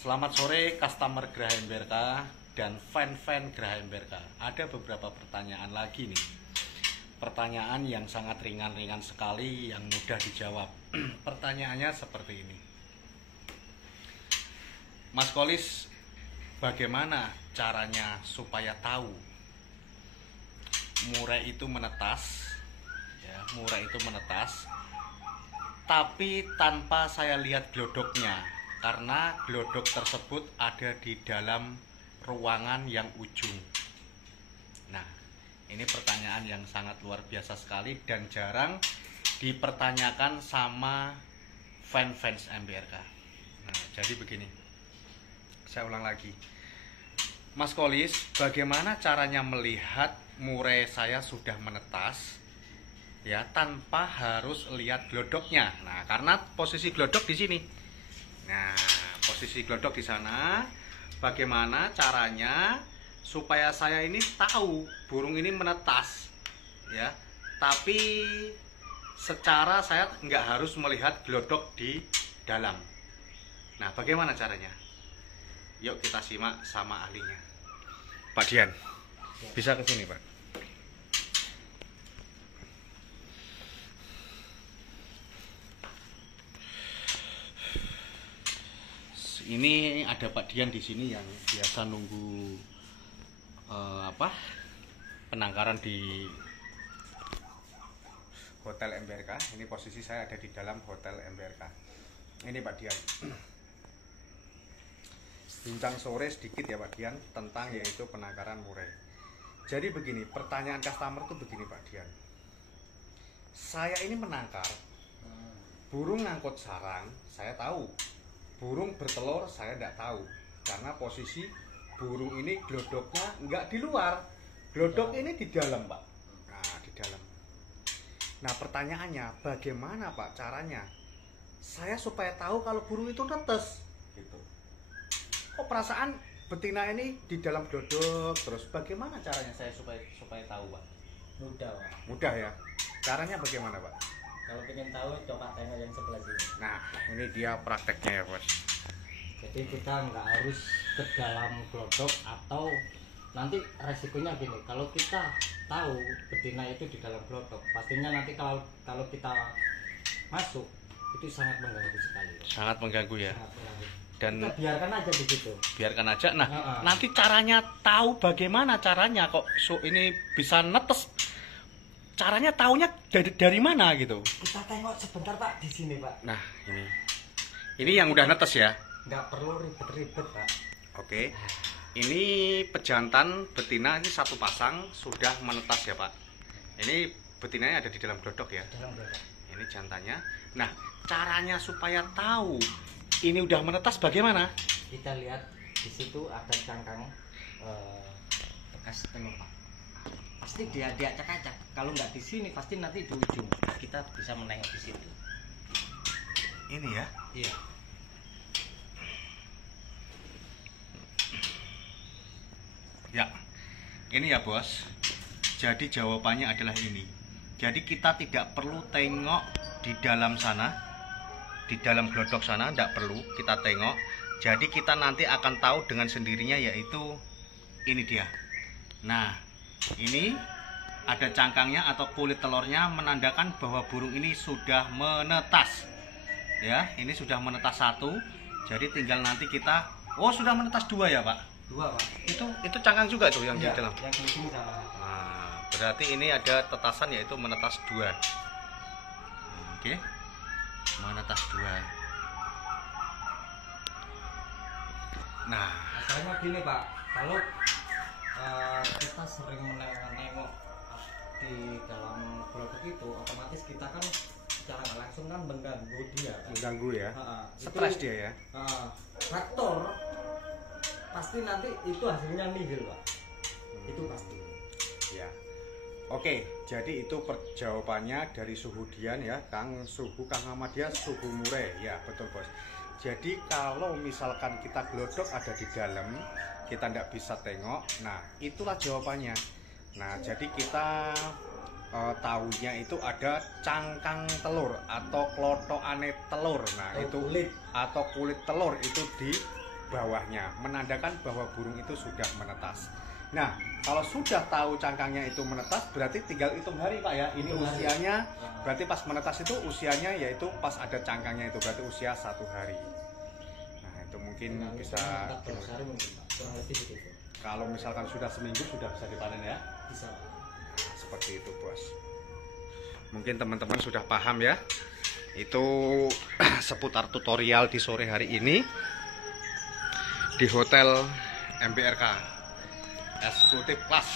Selamat sore customer Geraha MBRK dan fan-fan Geraha MBRK. Ada beberapa pertanyaan lagi nih. Pertanyaan yang sangat ringan-ringan sekali yang mudah dijawab. Pertanyaannya seperti ini. Mas Kolis, bagaimana caranya supaya tahu murai itu menetas? Ya, murai itu menetas, tapi tanpa saya lihat glodoknya. Karena glodok tersebut ada di dalam ruangan yang ujung. Nah, ini pertanyaan yang sangat luar biasa sekali dan jarang dipertanyakan sama fans MBRK. Nah, jadi begini, saya ulang lagi. Mas Kolis, bagaimana caranya melihat murai saya sudah menetas ya tanpa harus lihat glodoknya? Nah, karena posisi glodok di sini. Nah, posisi glodok di sana. Bagaimana caranya supaya saya ini tahu burung ini menetas, ya? Tapi secara saya nggak harus melihat glodok di dalam. Nah, bagaimana caranya? Yuk kita simak sama ahlinya. Pak Dian, bisa ke sini, Pak. Ini ada Pak Dian di sini yang biasa nunggu penangkaran di Hotel MBRK. Ini posisi saya ada di dalam Hotel MBRK. Ini Pak Dian. Bincang sore sedikit ya Pak Dian tentang yaitu penangkaran murai. Jadi begini, pertanyaan customer tuh begini Pak Dian. Saya ini menangkar burung ngangkut sarang, saya tahu. Burung bertelur saya tidak tahu karena posisi burung ini glodoknya nggak di luar, glodok ini di dalam Pak. Nah, di dalam. Nah, pertanyaannya bagaimana Pak caranya saya supaya tahu kalau burung itu netes gitu. Kok perasaan betina ini di dalam glodok terus, bagaimana caranya saya supaya tahu Pak? Mudah Pak. Mudah ya. Caranya bagaimana Pak? Kalau pengen tahu coba tengok yang sebelah sini. Nah, ini dia prakteknya ya Bos. Jadi kita nggak harus ke dalam glodok, atau nanti resikonya gini, kalau kita tahu betina itu di dalam glodok, pastinya nanti kalau kita masuk itu sangat mengganggu sekali. Sangat mengganggu ya. Sangat mengganggu. Dan kita biarkan aja di situ. Biarkan aja. Nah, nanti caranya tahu bagaimana caranya kok ini bisa netes. Caranya taunya dari mana gitu? Kita tengok sebentar Pak di sini Pak. Nah, ini yang udah netes ya. Nggak perlu ribet-ribet Pak. Oke. Ini pejantan betina ini satu pasang sudah menetas ya Pak. Ini betinanya ada di dalam glodok ya. Dalam glodok. Ini jantannya. Nah, caranya supaya tahu ini udah menetas bagaimana? Kita lihat di situ ada cangkang bekas tengok Pak. Pasti dia acak-acak. Kalau nggak di sini pasti nanti di ujung. Kita bisa menengok di situ. Ini ya? Iya. Ya. Ini ya Bos. Jadi jawabannya adalah ini. Jadi kita tidak perlu tengok di dalam sana, di dalam glodok sana tidak perlu kita tengok. Jadi kita nanti akan tahu dengan sendirinya, yaitu ini dia. Nah, ini ada cangkangnya atau kulit telurnya menandakan bahwa burung ini sudah menetas. Ya, ini sudah menetas satu. Jadi tinggal nanti kita, oh sudah menetas dua ya Pak? Dua Pak. Itu cangkang juga tuh yang Iya, di dalam. yang di sini sama. Nah, berarti ini ada tetasan yaitu menetas dua. Oke, menetas dua. Nah, Masalahnya gini Pak, kalau kita sering menengok di dalam glodok itu, otomatis kita kan secara nggak langsung kan mengganggu dia kan? mengganggu ya. Stres Dia ya. Faktor pasti nanti itu hasilnya nihil Pak. Itu pasti Ya. Oke, jadi itu jawabannya dari Suhu Dian ya, Kang Ahmadiyah, suhu murai. Ya, betul Bos. Jadi kalau misalkan kita glodok ada di dalam, kita tidak bisa tengok. Nah, itulah jawabannya. Nah, jadi kita tahunya itu ada cangkang telur atau klotokane telur. Nah, itu kulit atau kulit telur itu di bawahnya, menandakan bahwa burung itu sudah menetas. Nah, kalau sudah tahu cangkangnya itu menetas, berarti tinggal hitung hari Pak ya. Ini usianya, berarti pas menetas itu usianya yaitu pas ada cangkangnya itu, berarti usia 1 hari. Nah, itu mungkin bisa. Kurang lebih begitu. Kalau misalkan sudah seminggu sudah bisa dipanen ya. Bisa. Nah, seperti itu bos. Mungkin teman-teman sudah paham ya. Itu seputar tutorial di sore hari ini di Hotel MBRK Eksekutif Kelas.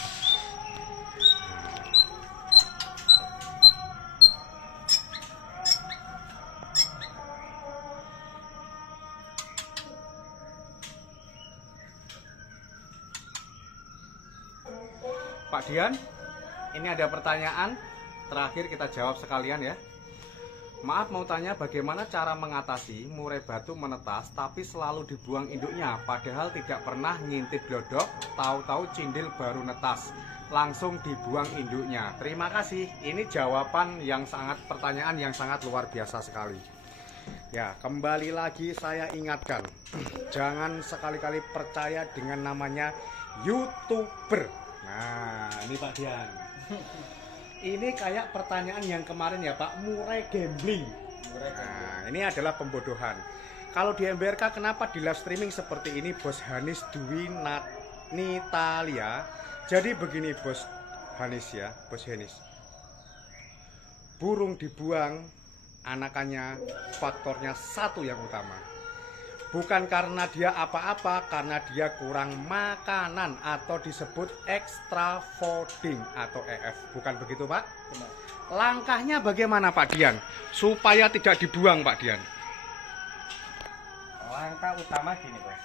Pak Dian, ini ada pertanyaan terakhir kita jawab sekalian ya. Maaf mau tanya bagaimana cara mengatasi murai batu menetas tapi selalu dibuang induknya padahal tidak pernah ngintip glodok, tahu-tahu cindil baru netas langsung dibuang induknya. Terima kasih. Ini jawaban yang sangat, pertanyaan yang sangat luar biasa sekali. Ya, kembali lagi saya ingatkan, jangan sekali-kali percaya dengan namanya YouTuber. Nah, ini Pak Dian. Ini kayak pertanyaan yang kemarin ya Pak, murai gambling. Nah, ini adalah pembodohan. Kalau di MBRK kenapa di live streaming seperti ini Bos Hanis Dwi Nitalia? Jadi begini Bos Hanis ya, Bos Hanis. Burung dibuang anakannya faktornya satu yang utama. Bukan karena dia apa-apa, karena dia kurang makanan atau disebut extra fooding atau EF. Bukan begitu Pak? Benar. Langkahnya bagaimana Pak Dian? Supaya tidak dibuang Pak Dian. Langkah utama gini Bos.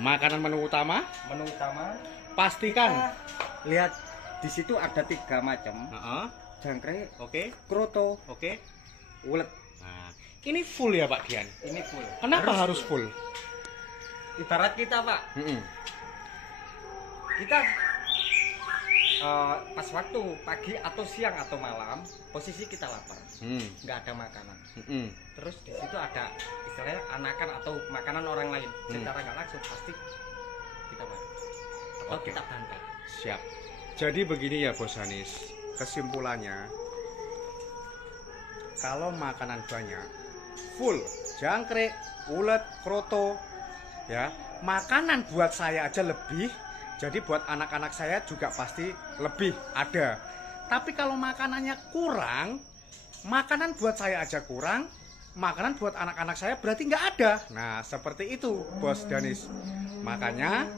Makanan menu utama? Menu utama Pastikan. lihat di situ ada 3 macam. Jangkrik, Oke. kroto, Oke. ulet. Nah, ini full ya Pak Dian? Ini full. Kenapa harus full? Ibarat kita Pak, kita pas waktu pagi atau siang atau malam posisi kita lapar, nggak ada makanan. Terus di situ ada istilahnya anakan atau makanan orang lain, secara nggak langsung pasti kita makan atau Oke. kita bantai. Siap. Jadi begini ya Bos Hanis, kesimpulannya kalau makanan banyak, full jangkrik, ulet, kroto, ya makanan buat saya aja lebih, jadi buat anak-anak saya juga pasti lebih ada. Tapi kalau makanannya kurang, makanan buat saya aja kurang, makanan buat anak-anak saya berarti nggak ada. Nah seperti itu Bos Danis. Makanya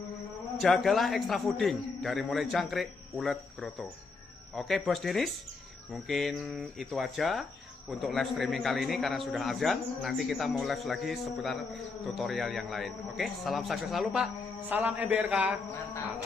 jagalah extra fooding dari mulai jangkrik, ulet, kroto. Oke Bos Denis, mungkin itu aja untuk live streaming kali ini karena sudah azan. Nanti kita mau live lagi seputar tutorial yang lain. Oke, salam sukses selalu Pak. Salam MBRK. Mantap.